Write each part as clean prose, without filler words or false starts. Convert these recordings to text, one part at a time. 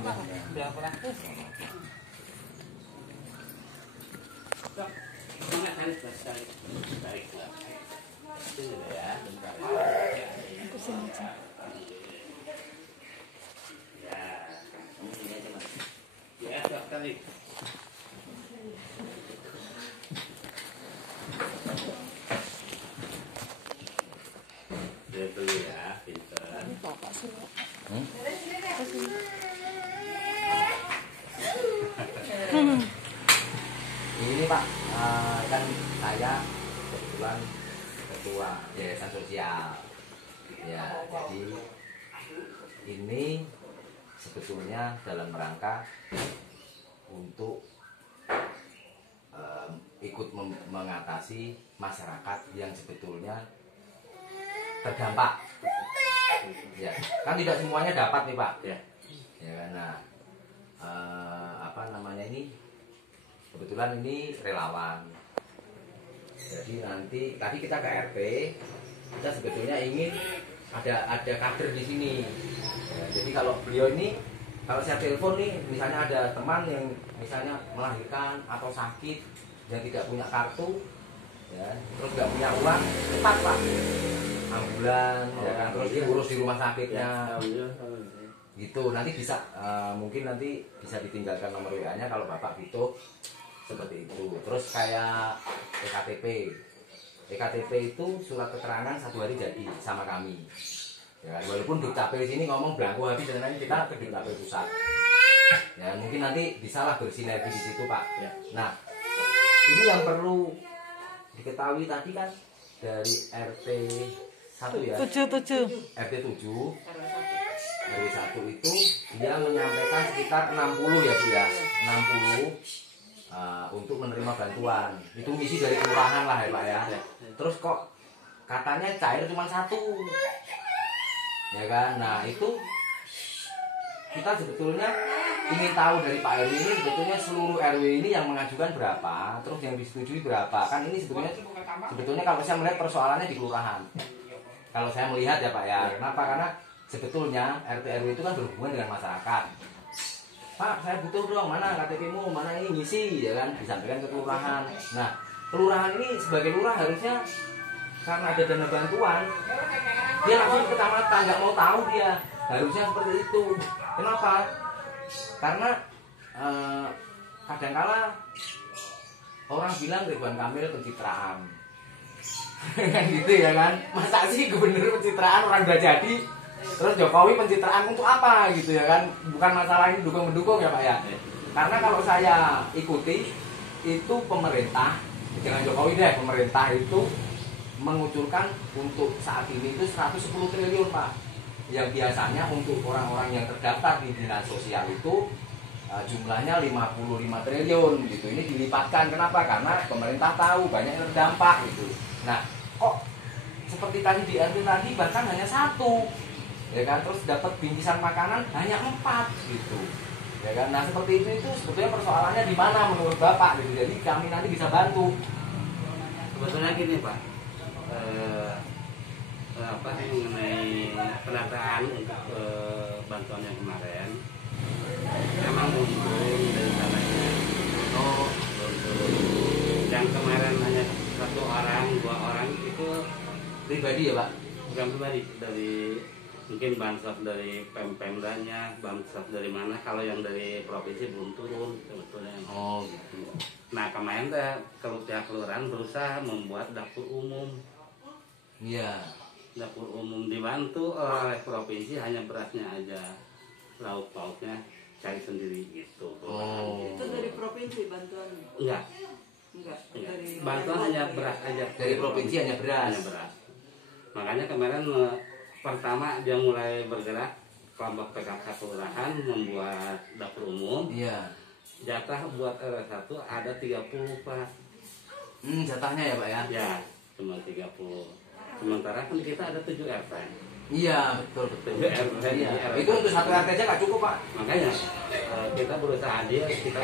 Berapa ratus? Enggak tarik. Itu ya, bentar. Aku sengaja. Ya, ini aja Mas. Ya, sekali. Itu ya, pintar. Bapak sih. Ini Pak, kan saya kebetulan ketua yayasan sosial. Ya, jadi ini sebetulnya dalam rangka untuk ikut mengatasi masyarakat yang sebetulnya terdampak. Ya, kan tidak semuanya dapat nih Pak. Ya, ya karena apa namanya ini kebetulan ini relawan. Jadi nanti tadi kita ke RT, kita sebetulnya ingin ada kader di sini. Ya, jadi kalau beliau ini, kalau saya telepon nih, misalnya ada teman yang misalnya melahirkan atau sakit yang tidak punya kartu, ya, terus nggak punya uang, cepat Pak, ambulan, ya kan, terus diurus di rumah sakitnya. Gitu nanti bisa mungkin nanti bisa ditinggalkan nomor WA-nya kalau Bapak butuh seperti itu. Terus kayak EKTP itu surat keterangan 1 hari jadi sama kami. Ya, walaupun Dukcapil sini ngomong belangko habis dan lain kita ke Dukcapil pusat. Ya mungkin nanti bisalah bersinergi di situ Pak. Ya. Nah ini yang perlu diketahui tadi kan dari RT 1 ya. 7. RT 7. RW 1 itu dia menyampaikan sekitar 60 ya Bu ya, 60 untuk menerima bantuan. Itu misi dari kelurahan lah ya Pak ya. Terus kok katanya cair cuma 1, ya kan? Nah itu kita sebetulnya ingin tahu dari Pak RW ini sebetulnya seluruh RW ini yang mengajukan berapa, terus yang disetujui berapa. Kan ini sebetulnya kalau saya melihat persoalannya di kelurahan. Kalau saya melihat ya Pak ya, kenapa? Karena sebetulnya RT RW itu kan berhubungan dengan masyarakat. Pak, saya butuh dong, mana KTP-mu, mana ini ngisi, ya kan, disampaikan ke kelurahan. Nah, kelurahan ini sebagai lurah harusnya karena ada dana bantuan, dia langsung ke kecamatan, nggak mau tahu dia. Harusnya seperti itu. Kenapa? Karena kadangkala orang bilang Ridwan Kamil pencitraan. Kan gitu ya kan? Masa sih gubernur pencitraan orang udah jadi? Terus Jokowi pencitraan untuk apa gitu ya kan? Bukan masalah ini dukung-mendukung ya Pak ya. Karena kalau saya ikuti itu pemerintah, jangan Jokowi deh, pemerintah itu mengucurkan untuk saat ini itu 110 triliun Pak. Yang biasanya untuk orang-orang yang terdaftar di dinas sosial itu jumlahnya 55 triliun gitu. Ini dilipatkan, kenapa? Karena pemerintah tahu banyak yang terdampak gitu. Nah, kok seperti tadi di RT tadi bahkan hanya 1. Ya kan, terus dapat bingkisan makanan hanya 4 gitu, ya kan. Nah seperti itu sebetulnya persoalannya di mana menurut Bapak gitu. Jadi kami nanti bisa bantu. Sebetulnya gini Pak, apa mengenai pendataan untuk bantuan yang kemarin, memang belum dari sananya. Yang kemarin hanya 1 orang, 2 orang itu Pribadi ya Pak? Bukan pribadi, dari mungkin bansos dari Pemdanya, bansos dari mana. Kalau yang dari provinsi belum turun sebetulnya. Oh gitu. Nah kemarin pihak kelurahan berusaha membuat dapur umum. Iya. Dapur umum dibantu oleh provinsi, hanya berasnya aja, lauk pauknya cari sendiri gitu. Oh. Itu dari provinsi bantuannya? Enggak. Dari bantuan hanya beras aja. Dari provinsi hanya beras. Hanya beras. Makanya kemarin pertama dia mulai bergerak, kelompok PKK kelurahan membuat dapur umum. Iya. Jatah buat RW 1 ada 30 Pak. Jatahnya ya Pak ya? Ya, cuma 30. Sementara kan kita ada 7 RT. Iya betul. 7 RT. Iya. Itu untuk 1 RT aja nggak cukup Pak. Makanya kita berusaha adil, kita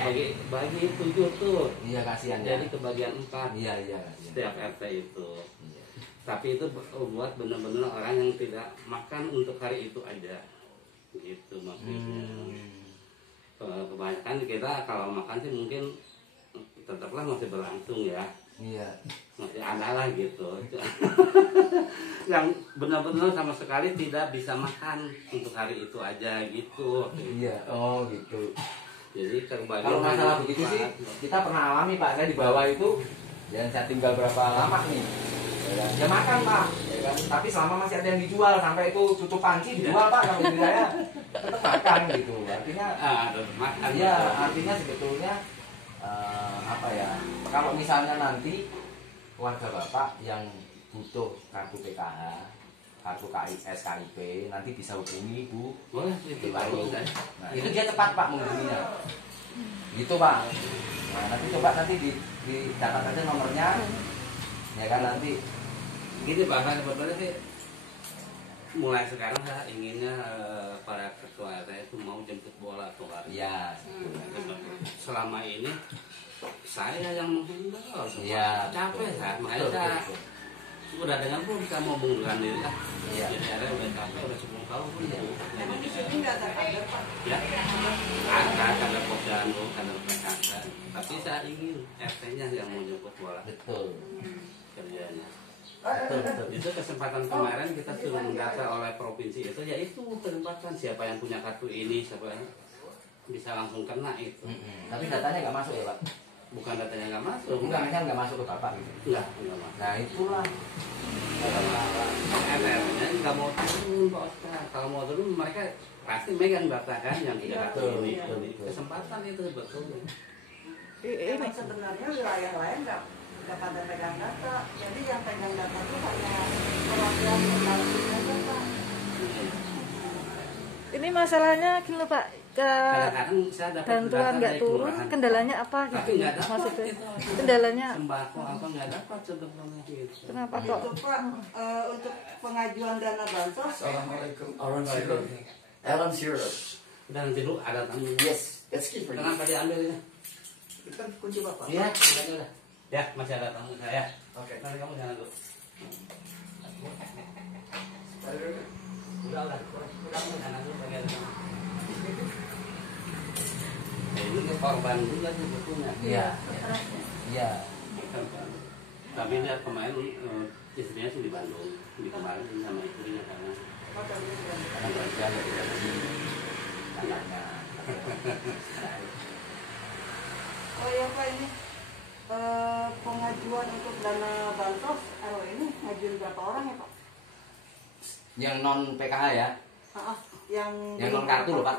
bagi 7 tuh. Iya kasihan ya. Jadi kebagian 4. Iya. Setiap RT itu. Iya. Tapi itu buat benar-benar orang yang tidak makan untuk hari itu aja. Gitu maksudnya. kebanyakan kita kalau makan sih mungkin tetaplah masih berlangsung ya, Iya. masih ada lah gitu. Yang benar-benar sama sekali tidak bisa makan untuk hari itu aja gitu. Iya. Oh gitu. Jadi terbagi. Kalau masalah begitu sih kita pernah alami Pak. Saya di bawah itu yang saya tinggal berapa lama nih. Ya makan Pak. Ya kan? Tapi selama masih ada yang dijual sampai itu tutup panci dijual Pak sama istri saya tetap makan gitu. Artinya Ada makan. iya, artinya sebetulnya apa ya? Kalau misalnya nanti keluarga Bapak yang butuh kartu PKH, kartu KIS, KIP, nanti bisa hubungi Ibu. Boleh itu Pak. Nah, itu dia cepat Pak menghubunginya. Gitu Pak. Nah, nanti coba nanti dicatat aja nomornya. Ya kan nanti. Gini Pak, saya sebetulnya sih mulai sekarang saya inginnya para ketua RT itu mau jemput bola atau lari. Iya. Selama ini saya yang menghandle. Iya. Capek saya, makanya Betul, saya betul. udah dengan pun bisa mau mengundurkan diri lah. Iya. Jadi ada udah capek, udah 10 tahun. Iya. Emang di sini nggak ada kader Pak? Ya, ada kader Posyandu, kader PKK. Tapi saya ingin RT-nya yang mau jemput bola Betul. kerjanya. Betul, betul. Itu kesempatan kemarin kita sudah mendata oleh provinsi itu, yaitu kesempatan siapa yang punya kartu ini, siapa yang bisa langsung kena itu. Tapi datanya nggak masuk ya Pak? Bukan datanya nggak masuk. Enggak, kan nggak masuk ke Bapak gitu. Enggak masuk. Nah itulah. RT-nya nggak mau turun Pak Oscar. Kalau mau turun mereka pasti megang data kan yang punya kartu Betul, ini. betul, Jadi betul. kesempatan itu betul. Emang sebenarnya wilayah lain nggak pada pegang data. Jadi yang pegang data itu hanya perwakilan lokasi aja Pak. Ini masalahnya gini loh Pak, Kadang-kadang saya dapat bantuan data nggak dari turun, kelurahan. kendalanya apa Tapi gitu nggak dapat maksudnya? itu. Kendalanya Sembako apa nggak dapat sebetulnya gitu. kenapa Iya. kok? Untuk Pak, untuk pengajuan dana bansos, Assalamualaikum. Alan Zero. Udah nanti dulu ada tamu. Yes, it's good for you. Kenapa diambil ini? Itu kan kunci Bapak. Iya, udah. Ya, masih ada tamu saya. Oke. Nanti kamu jangan dulu. Aduh. Udah. Kamu jangan dulu bagian kamu. Ya, ini korban juga sebetulnya. Iya. Iya. Tapi dia kemarin istrinya sih di Bandung, di kemarin sama istrinya karena Karena kerja dari gaji anaknya. oh ya Pak ini pengajuan untuk dana bansos ini ngajuin berapa orang ya Pak? Yang non PKH ya, Yang yang non kartu loh Pak.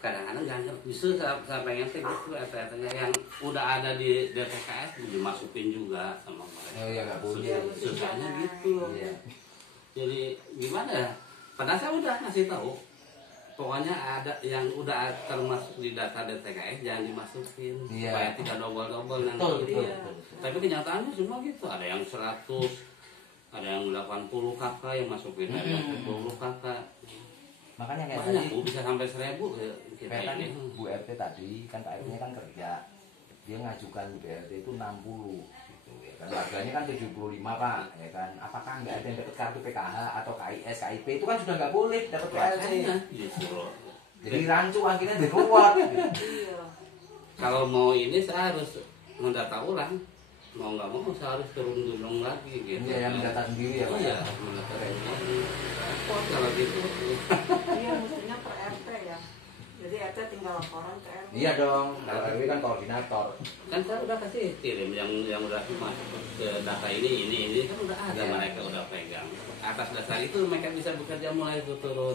kadang-kadang ganjel. Justru saya pengen sih gitu RT-RT-nya yang udah ada di DPKS dimasukin juga sama mereka. Oh ya nggak punya. Susahnya gitu. Iya. Jadi gimana ya? Padahal saya udah ngasih tahu. Pokoknya ada yang udah termasuk di data DTKS jangan dimasukin. Iya. Supaya tidak double-double nanti. Betul, betul, Iya. betul. Tapi kenyataannya semua gitu. Ada yang 100, ada yang 80 kakak yang masukin, ada yang 10 kakak. Makanya kayak Makanya tadi Bu bisa sampai 1000 ya, kita kayak tadi ini. Bu RT tadi kan Pak RT-nya kan kerja, dia ngajukan Bu RT itu 60 gitu ya kan, harganya kan 75 Pak ya kan, apakah nggak ada yang dapat kartu PKH atau KIS KIP itu kan sudah nggak boleh dapat PLC, Rasanya justru. jadi rancu akhirnya diruat gitu. Iya. Kalau mau ini saya harus mendata ulang, mau nggak mau saya harus turun gunung lagi gitu. Iya, yang mendata sendiri ya Pak. Iya, mendata sendiri. Repot kalau gitu. Iya, mestinya per RT ya. Jadi RT tinggal laporan ke RW. Iya dong, kalau RW kan koordinator. Kan saya udah kasih kirim yang udah masuk ke data ini kan udah ada, Iya. mereka udah pegang. Atas dasar itu mereka bisa bekerja mulai itu turun.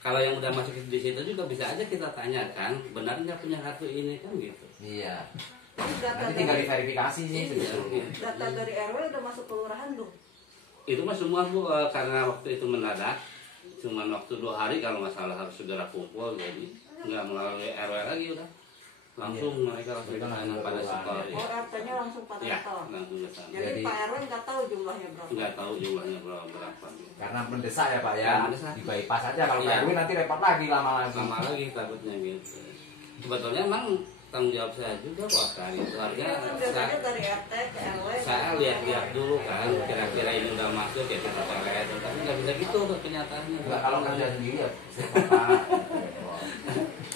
Kalau yang udah masuk di situ juga bisa aja kita tanyakan, benar nggak punya kartu ini kan gitu. Iya. Jadi data Nanti tinggal dari, diverifikasi sih Iya, sebetulnya. iya. data dari RW udah masuk kelurahan dong. Itu mah semua Bu, karena waktu itu mendadak, cuman waktu 2 hari kalau nggak salah harus segera kumpul, jadi nggak melalui RW lagi udah. Langsung mereka langsung Mereka ke sana langsung ke pada kelurahan, sekolah. ya. Oh, RT-nya langsung pada Ya, tahu. langsung ke sana. Jadi Jadi- Pak RW nggak tahu jumlahnya berapa. Nggak tahu jumlahnya berapa. Karena mendesak ya Pak ya, Ya, mendesak. di bypass aja kalau Iya. RW nanti repot lagi lama lagi. Sama lagi takutnya gitu. Sebetulnya emang tanggung jawab saya juga Pak Kari. Itu Iya, harusnya kan biasanya dari RT ke RW. saya lihat-lihat dulu kan, kira-kira ini udah masuk ya kita PLS. Tapi nggak bisa gitu kenyataannya. Enggak, kalau kerja sendiri ya Pak.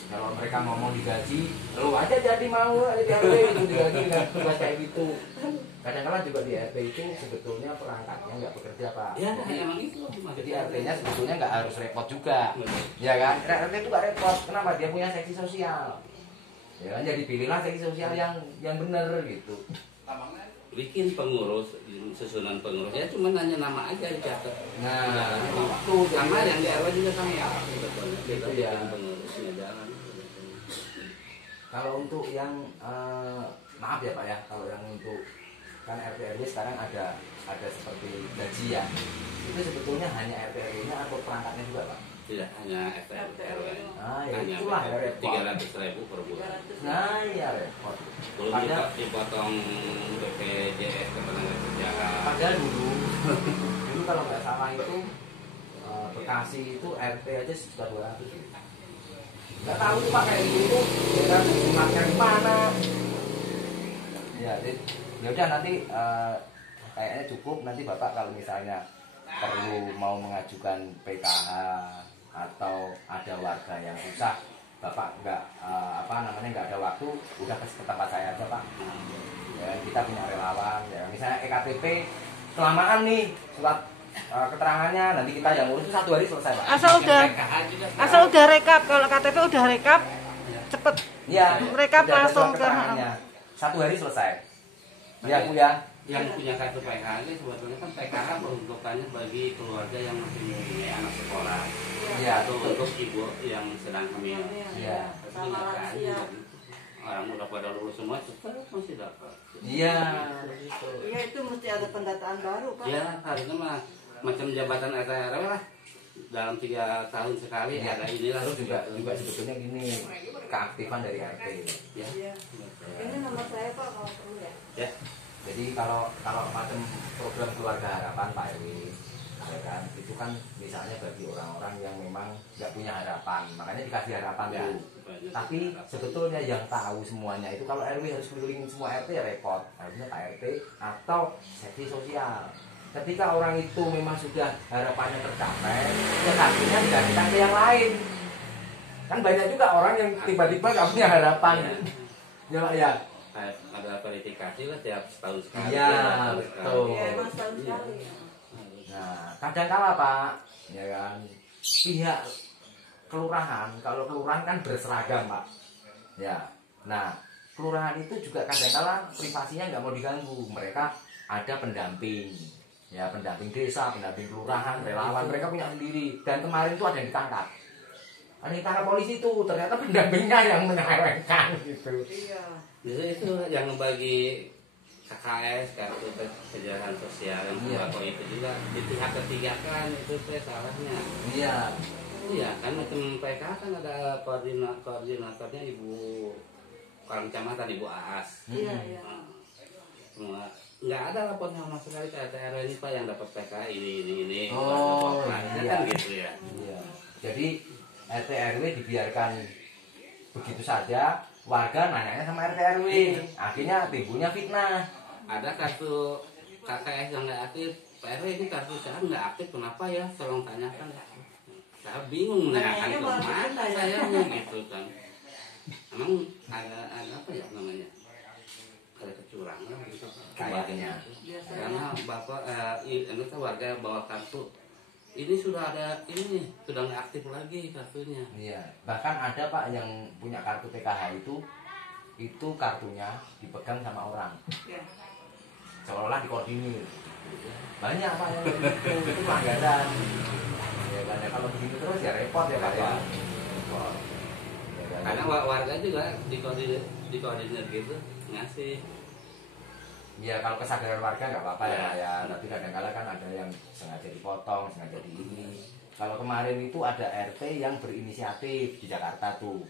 Kalau mereka mereka ngomong digaji, lu aja jadi mau di RT itu digaji dengan tugas kayak gitu. Kadang-kadang juga di RT itu sebetulnya perangkatnya nggak bekerja Pak. Ya, emang itu. Jadi RT-nya sebetulnya nggak harus repot juga, ya kan? RT itu nggak repot, kenapa? Dia punya seksi sosial, ya kan? Jadi pilihlah seksi sosial yang benar gitu. Bikin pengurus, susunan pengurus ya cuma hanya nama aja dicatat. Nah, itu sama yang di RW juga sama ya. Kita ya. bikin pengurusnya jalan. Kalau untuk yang maaf ya Pak ya, kalau yang untuk kan RT RW sekarang ada seperti gajian, itu sebetulnya hanya RT RW-nya atau perangkatnya juga Pak? Tidak hanya RT RW. Nah, ya Hanya itulah ya repot. 300.000 per bulan. Nah, ya repot. Belum Padahal dipotong BPJS ketenagakerjaan. Padahal dulu kalau nggak salah itu Bekasi itu RT aja sejuta 200. Nggak tahu tuh Pak kayak gitu ya kan jumlahnya gimana. Ya udah nanti kayaknya cukup, nanti Bapak kalau misalnya perlu mau mengajukan PKH atau ada warga yang susah, Bapak nggak nggak ada waktu, udah ke tempat saya aja Pak. Ya, kita punya relawan, ya misalnya EKTP kelamaan nih surat keterangannya, nanti kita yang ngurus 1 hari selesai Pak. Asal udah rekap, kalau KTP udah rekap cepet. Ya, Rekap udah ada langsung surat ke keterangannya. 1 hari selesai. Ya Bu ya. Yang punya kartu PKH ini sebetulnya kan PKH peruntukannya bagi keluarga yang masih mempunyai anak sekolah. Iya, Atau betul. untuk ibu yang sedang hamil. Iya. Tapi Sama lansia. orang udah pada lulus semua tetap masih dapat. Iya. Iya, itu mesti ada pendataan baru Pak. Ya harusnya mah macam jabatan RT RW lah. Dalam 3 tahun sekali Iya. ada inilah. Terus juga sebetulnya gini, keaktifan dari RT. Ya. Iya. Ini nomor saya Pak kalau perlu ya. Ya. Jadi kalau macam program keluarga harapan Pak Erwin, ya kan, itu kan misalnya bagi orang-orang yang memang nggak punya harapan, makanya dikasih harapan Ya. tuh. Tapi sebetulnya yang tahu semuanya itu kalau RW harus kelilingin semua RT ya repot. Harusnya Pak RT atau seksi sosial. Ketika orang itu memang sudah harapannya tercapai, ya artinya digantikan ke yang lain. Kan banyak juga orang yang tiba-tiba nggak punya harapan. Ya Pak ya. Ada verifikasi lah tiap setahun sekali. Iya, tiap tahun betul. sekali. Iya, emang setahun sekali. Nah, kadang kala Pak, ya kan, pihak kelurahan, kalau kelurahan kan berseragam Pak, ya. Nah, kelurahan itu juga kadang kala privasinya nggak mau diganggu. Mereka ada pendamping, ya pendamping desa, pendamping kelurahan, relawan, mereka punya sendiri. Dan kemarin itu ada yang ditangkap. Ada yang ditangkap polisi itu, ternyata pendampingnya yang menyelewengkan gitu. Iya. Jadi itu yang membagi KKS, kartu kejahatan sosial yang Iya. sembako itu juga di pihak ketiga kan itu salahnya. Iya. Iya kan macam PK kan ada koordinatornya Ibu Kepala Kecamatan Ibu Aas. Iya, iya. Semua nggak ada laporan sama sekali ke RT RW ini Pak yang dapat PK ini. Oh, Nah, iya. kan gitu ya. Iya. Jadi RT RW dibiarkan begitu saja, warga nanyanya sama RT RW. Akhirnya timbulnya fitnah. Ada kartu KKS yang nggak aktif. Pak RW ini kartu saya nggak aktif kenapa ya? Tolong tanyakan. Saya bingung menanyakan ke mana sayanya gitu kan. Emang ada apa ya namanya? Ada kecurangan gitu. Kayaknya. Karena bapak itu warga bawa kartu. Ini sudah ada ini sudah nggak aktif lagi kartunya. Iya. Bahkan ada Pak yang punya kartu PKH itu kartunya dipegang sama orang. Iya. Seolah-olah dikoordinir. Banyak Pak yang itu pelanggaran. Ya kan, ya, kalau begini terus ya repot ya Pak ya. Repot. Ya kan? Karena warga juga dikoordinir gitu ngasih. Ya kalau kesadaran warga nggak apa-apa ya Pak ya. Tapi kadang-kala kan ada yang sengaja dipotong, sengaja di ini. Kalau kemarin itu ada RT yang berinisiatif di Jakarta tuh,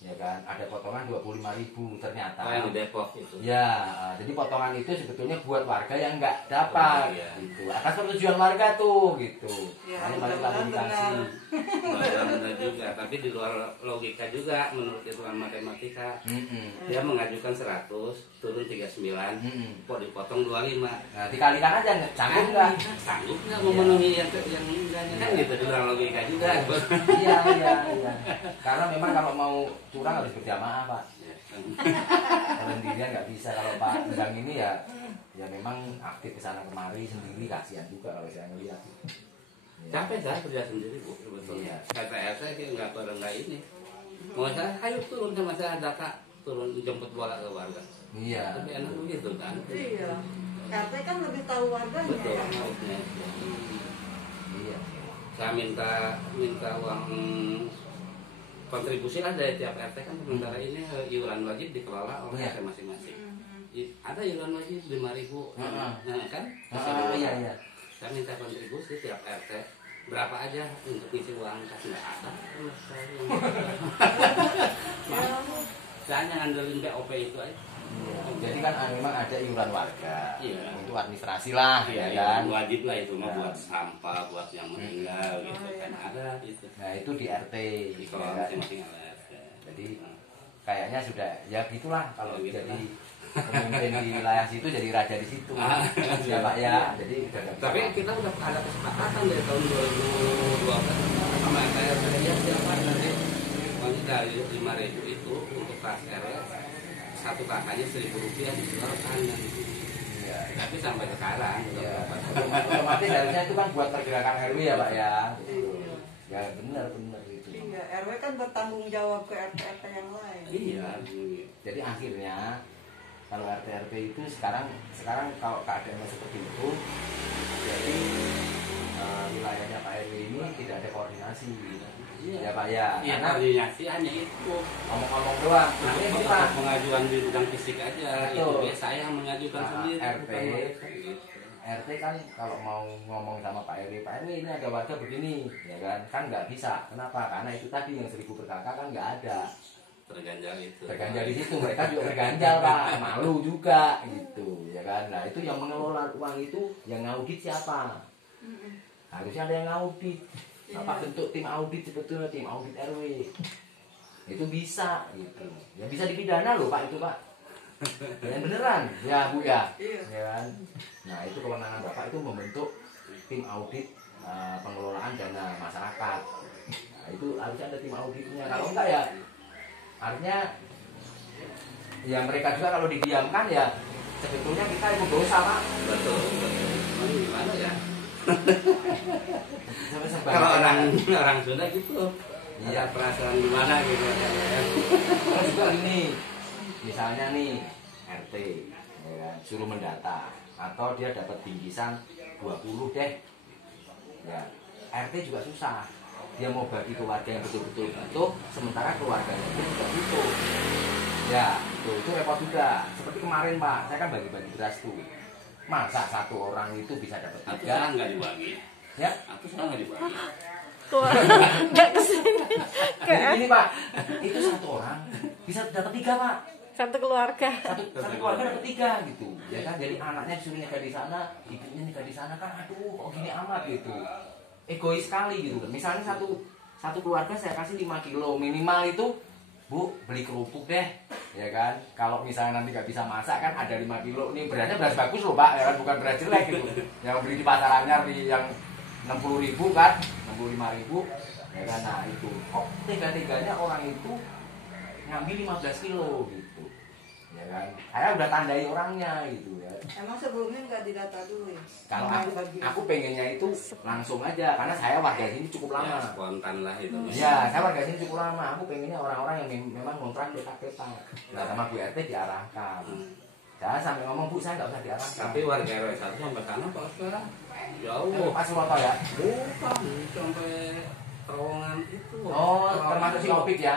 ya kan, ada potongan 25.000 ternyata. Oh, yang di Depok itu. Ya, jadi potongan itu sebetulnya buat warga yang nggak dapat, Oh, iya. gitu. Atas persetujuan warga tuh, gitu. Ya, Mari mudah-mudahan klarifikasi. benar. Benar juga. bisa, tapi di luar logika juga menurut hitungan matematika. Dia mengajukan 100, turun 39, kok dipotong 25. Nah, dikalikan aja, sanggup nggak? Sanggup nggak memenuhi yang enggaknya kan gitu, di luar logika juga. Iya. Karena memang kalau mau curang harus berjamaah, Pak. Kalau sendirian nggak bisa. Kalau Pak Endang ini ya memang aktif kesana kemari sendiri, kasihan juga kalau saya ngeliat. Capek saya kerja sendiri, Bu, sebetulnya. Kata saya nggak ini. Mau saya, ayo turun sama saya data, turun jemput bola ke warga. Iya. Tapi enak begitu kan. Iya. RT kan lebih tahu warganya. Betul. Ya. Iya. Saya minta uang kontribusi lah dari tiap RT kan, sementara ini iuran wajib dikelola oleh RT masing-masing. Ada iuran wajib 5.000, nah kan? Iya. Saya minta kontribusi tiap RT berapa aja untuk isi uang kas, nggak ada. Saya hanya ngandelin BOP itu aja. Jadi kan memang ada iuran warga. Iya. Untuk administrasi lah, Iya, ya kan? wajib lah itu mah buat sampah, buat yang meninggal gitu kan ada itu. Nah itu di RT. Dikelola Ya kan? masing-masing oleh RT. Jadi kayaknya sudah ya gitulah kalau Ya, gitu jadi lah. pemimpin di wilayah situ jadi raja di situ. Ya Pak ya. Jadi udah nggak bisa. Tapi kita udah ada kesepakatan dari tahun 2012 sama RT ya, siapa nanti pokoknya dari 5.000 itu untuk kas RW satu kakaknya Rp1.000 diseluruhkan. Iya. Tapi sampai sekarang Ya. Otomatis harusnya itu kan buat pergerakan RW ya Pak ya. Ya benar gitu. Iya, RW kan bertanggung jawab ke RT-RT yang lain. Iya. Jadi akhirnya kalau RT-RT itu sekarang kalau keadaannya seperti itu, jadi wilayahnya Pak RW ini tidak ada koordinasi. Ya Pak ya. Iya, Karena koordinasi hanya itu. ngomong-ngomong doang. Nah, Ini untuk Pak. pengajuan di bidang fisik aja, itu Betul. biasa saya yang mengajukan Nah, sendiri. RT. bukan mereka, gitu. RT kan kalau mau ngomong sama Pak RW ini ada warga begini, ya kan nggak bisa. Kenapa? Karena itu tadi yang 1.000 per kakak kan nggak ada. Terganjal itu. Terganjal di situ, mereka juga terganjal Pak, malu juga gitu, ya kan. Nah itu yang mengelola uang itu yang ngaudit siapa? Harusnya ada yang ngaudit. Bapak bentuk tim audit, sebetulnya tim audit RW. Itu bisa gitu. Ya bisa dipidana loh Pak itu Pak. Yang beneran, ya Bu ya. Ya kan? Nah itu kewenangan Bapak itu membentuk tim audit pengelolaan dana masyarakat. Nah itu harusnya ada tim auditnya. Kalau enggak ya artinya ya mereka juga kalau didiamkan ya sebetulnya kita ikut dosa Pak. Betul. Cuman gimana ya? Sampai Kalau orang Sunda gitu. Iya. Ada perasaan gimana gitu ya. Terus juga ini, misalnya nih RT, ya kan, suruh mendata atau dia dapat bingkisan 20 deh, ya RT juga susah. Dia mau bagi ke warga yang betul-betul butuh, sementara keluarganya dia juga butuh. Ya, itu repot juga. Seperti kemarin Pak, saya kan bagi-bagi beras tuh. Masa satu orang itu bisa dapat Aku 3? salah nggak dibagi. Ya, Aku salah nggak dibagi. Nggak kesini. ini Pak, itu satu orang bisa dapat 3 Pak. Satu keluarga. Satu keluarga dapat 3 gitu, ya kan. Jadi anaknya disuruh nikah di sana, ibunya nikah di sana kan, aduh kok gini amat gitu. Egois sekali gitu. Misalnya satu keluarga saya kasih 5 kilo minimal itu, Bu beli kerupuk deh, ya kan. Kalau misalnya nanti nggak bisa masak kan ada 5 kilo. Ini berasnya beras bagus loh Pak, ya kan, bukan beras jelek gitu. Yang beli di pasar anyar di yang 60.000 kan, 65.000, ya kan. Nah itu, kok tega-teganya orang itu ngambil 15 kilo gitu, ya kan. Saya udah tandai orangnya gitu ya. Emang sebelumnya nggak didata dulu ya? Kalau aku pengennya itu langsung aja, karena saya warga sini cukup Ya, lama. spontan lah itu. Ya, saya warga sini cukup lama. Aku pengennya orang-orang yang memang kontrak peta-peta. Nah, sama Bu RT diarahkan. Saya sampai ngomong, Bu, saya nggak usah diarahkan. Tapi warga RW 1 sampai sana Pak sekarang jauh. Pas Surabaya. Bukan, sampai terowongan itu. Oh, termasuk si Opik ya?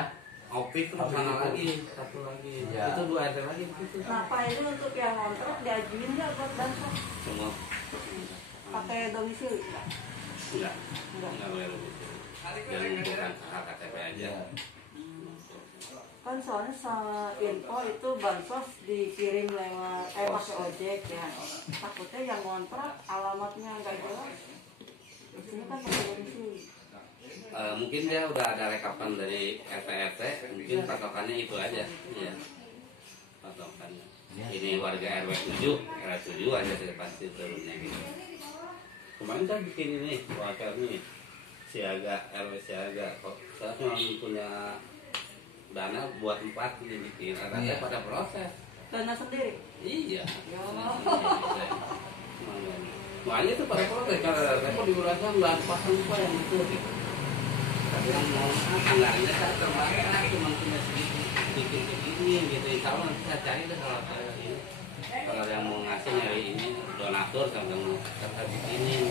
Opik terus sana lagi, satu lagi. Iya. Itu 2 RT lagi begitu. Nah, Pak ini untuk yang kontrak diajuin nggak buat bansos? Semua Pakai domisili nggak? enggak boleh lebih. Yang bukan hak KTP aja. Kan soalnya info itu bansos dikirim lewat pakai ojek ya. Takutnya yang kontrak alamatnya nggak jelas. Biasanya kan pakai domisili. mungkin dia udah ada rekapan dari RT, mungkin patokannya itu aja, ya patokannya. Ini warga RW 7 aja saya pasti turunnya gitu. Kemarin saya bikin ini, wakil nih, siaga, RW siaga. Kok saya cuma punya dana buat 4 dibikin, saya pada proses. Dana sendiri. Iya. Makanya itu pada proses, karena repot diurangkan nggak pasang apa yang itu gitu. Tapi yang mau anggarannya saya terbatas, cuma punya sedikit begini gitu. Insya Allah nanti saya cari deh kalau saya ini. Kalau yang mau ngasih nyari ini donatur, kalau mau kita bikinin.